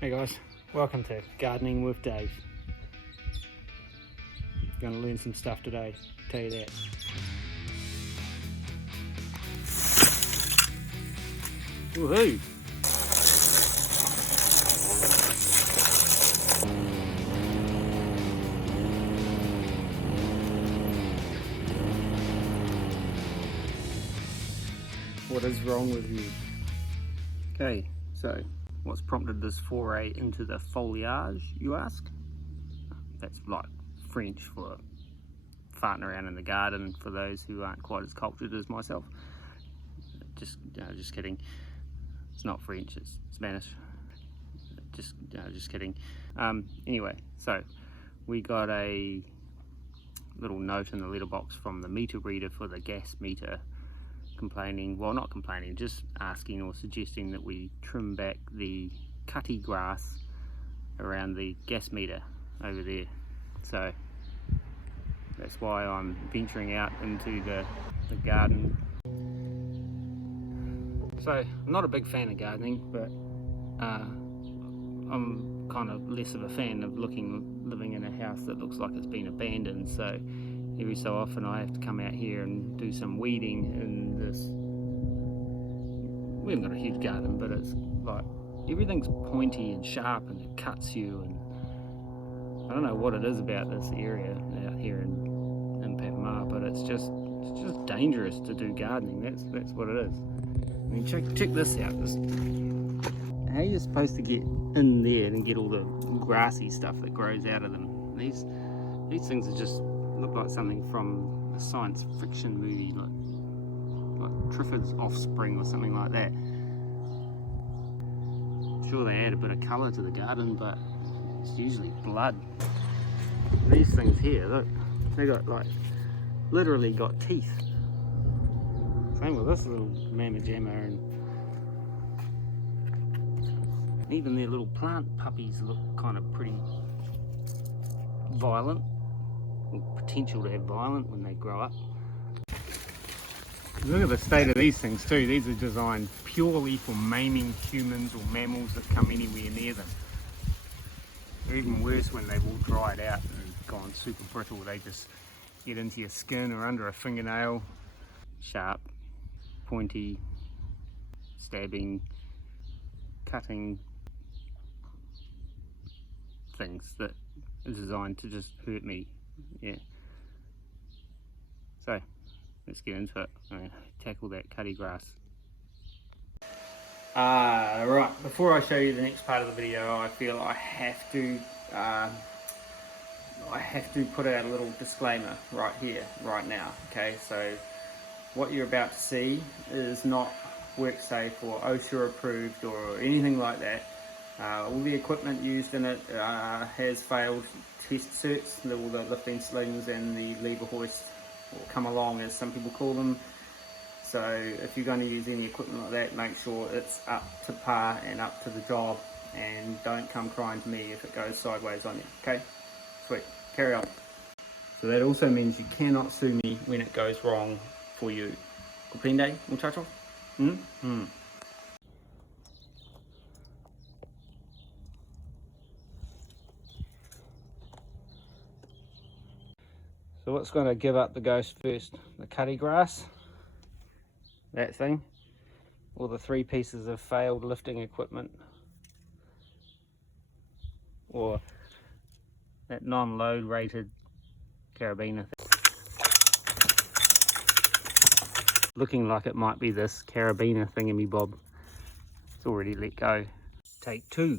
Hey guys, welcome to Gardening with Dave. Going to learn some stuff today, tell you that. Woohoo! What is wrong with you? Okay, so what's prompted this foray into the foliage, you ask? That's like French for farting around in the garden for those who aren't quite as cultured as myself. Just kidding. It's not French, it's Spanish. Just kidding. Anyway, so we got a little note in the letterbox from the meter reader for the gas meter complaining, well, not complaining, just asking or suggesting that we trim back the cutty grass around the gas meter over there. So that's why I'm venturing out into the garden. So I'm not a big fan of gardening, but I'm kind of less of a fan of living in a house that looks like it's been abandoned. So every so often I have to come out here and do some weeding in this. We haven't got a huge garden, but it's like everything's pointy and sharp and it cuts you, and I don't know what it is about this area out here in Patmar, but it's just dangerous to do gardening. That's what it is. I mean, check this out. How are you supposed to get in there and get all the grassy stuff that grows out of them? These things are just look like something from a science fiction movie, like Triffid's Offspring or something like that. Sure, they add a bit of colour to the garden, but it's usually blood. These things here, look, they got literally got teeth. Same with this little mamma jamma, and even their little plant puppies look kind of pretty violent, or potential to have violent when they grow up. Look at the state of these things too. These are designed purely for maiming humans or mammals that come anywhere near them. They're even worse when they've all dried out and gone super brittle. They just get into your skin or under a fingernail. Sharp, pointy, stabbing, cutting things that are designed to just hurt me. Yeah. So let's get into it. Tackle that cutty grass. Right, before I show you the next part of the video, I feel I have to put out a little disclaimer right here, right now. Okay, so what you're about to see is not WorkSafe or OSHA approved or anything like that. All the equipment used in it has failed test certs, all the lifting slings and the lever hoist, or come along as some people call them. So if you're going to use any equipment like that, make sure it's up to par and up to the job, and don't come crying to me if it goes sideways on you. Okay, sweet, carry on. So that also means you cannot sue me when it goes wrong for you. Comprende, muchacho? So what's going to give up the ghost first? The cutty grass, that thing, or the 3 pieces of failed lifting equipment, or that non-load rated carabiner thing. Looking like it might be this carabiner thingamy-bob. It's already let go. Take 2.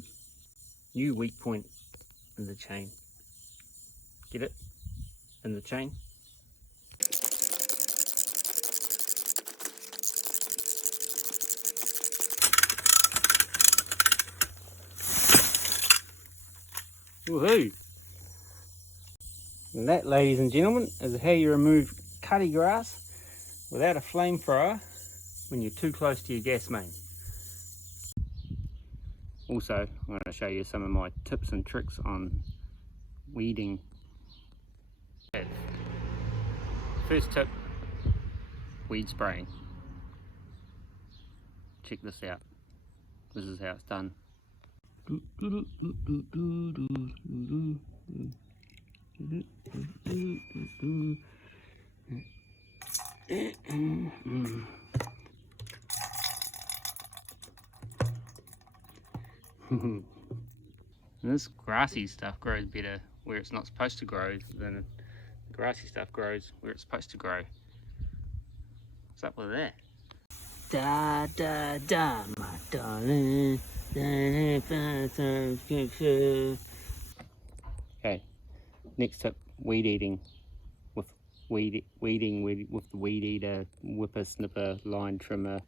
New weak point in the chain. Get it? In the chain. Woohoo! And that, ladies and gentlemen, is how you remove cutty grass without a flamethrower when you're too close to your gas main. Also, I'm going to show you some of my tips and tricks on weeding. First tip, weed spraying. Check this out. This is how it's done. And this grassy stuff grows better where it's not supposed to grow than the grassy stuff grows where it's supposed to grow. What's up with that? Da da da, my darling. Okay, next tip: weed eating with weeding with the weed eater, whipper, snipper, line trimmer.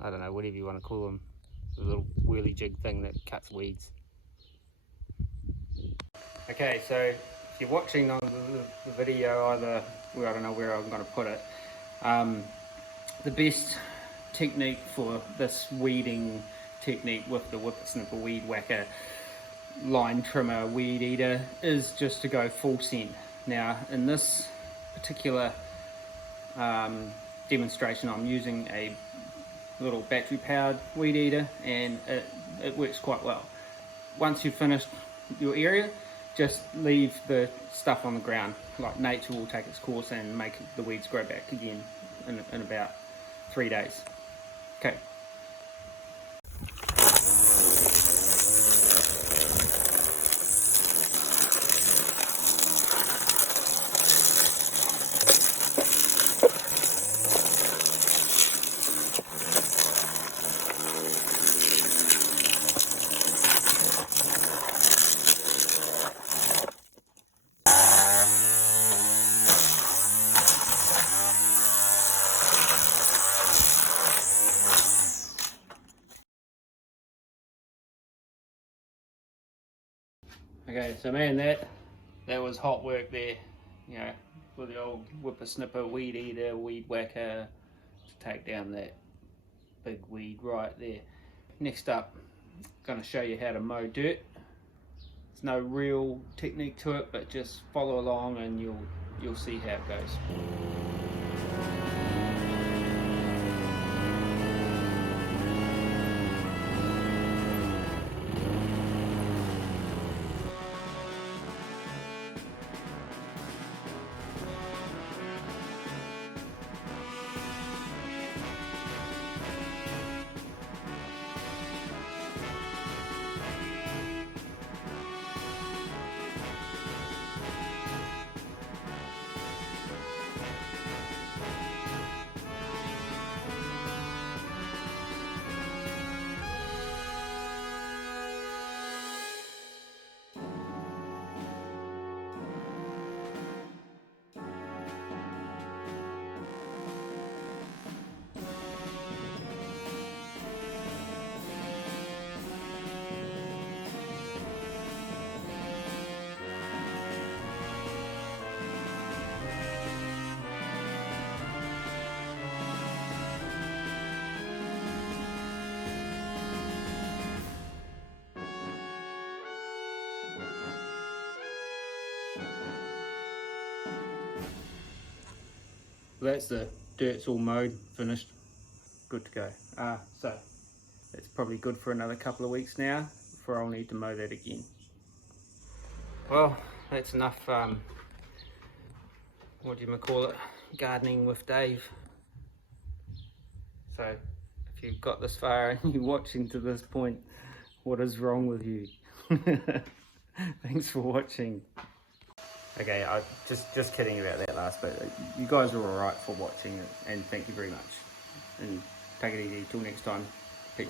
I don't know, whatever you want to call them. The little whirly jig thing that cuts weeds. Okay, so if you're watching on the video, either, well, I don't know where I'm going to put it, the best technique for this weeding technique with the whipper snipper, weed whacker, line trimmer, weed eater is just to go full send. Now in this particular demonstration I'm using a little battery powered weed eater, and it works quite well. Once you've finished your area, just leave the stuff on the ground. Like, nature will take its course and make the weeds grow back again in about 3 days. Okay. Okay, so man, that was hot work there, you know, with the old whipper snipper, weed eater, weed whacker to take down that big weed right there. Next up, I'm going to show you how to mow dirt. There's no real technique to it, but just follow along and you'll see how it goes. That's the dirt's all mowed, finished, good to go. So that's probably good for another couple of weeks now before I'll need to mow that again. Well, that's enough, what do you call it, gardening with Dave. So if you've got this far and you're watching to this point, what is wrong with you? Thanks for watching. Okay, I just kidding about that last bit. You guys are alright for watching it, and thank you very much. And take it easy till next time. Peace.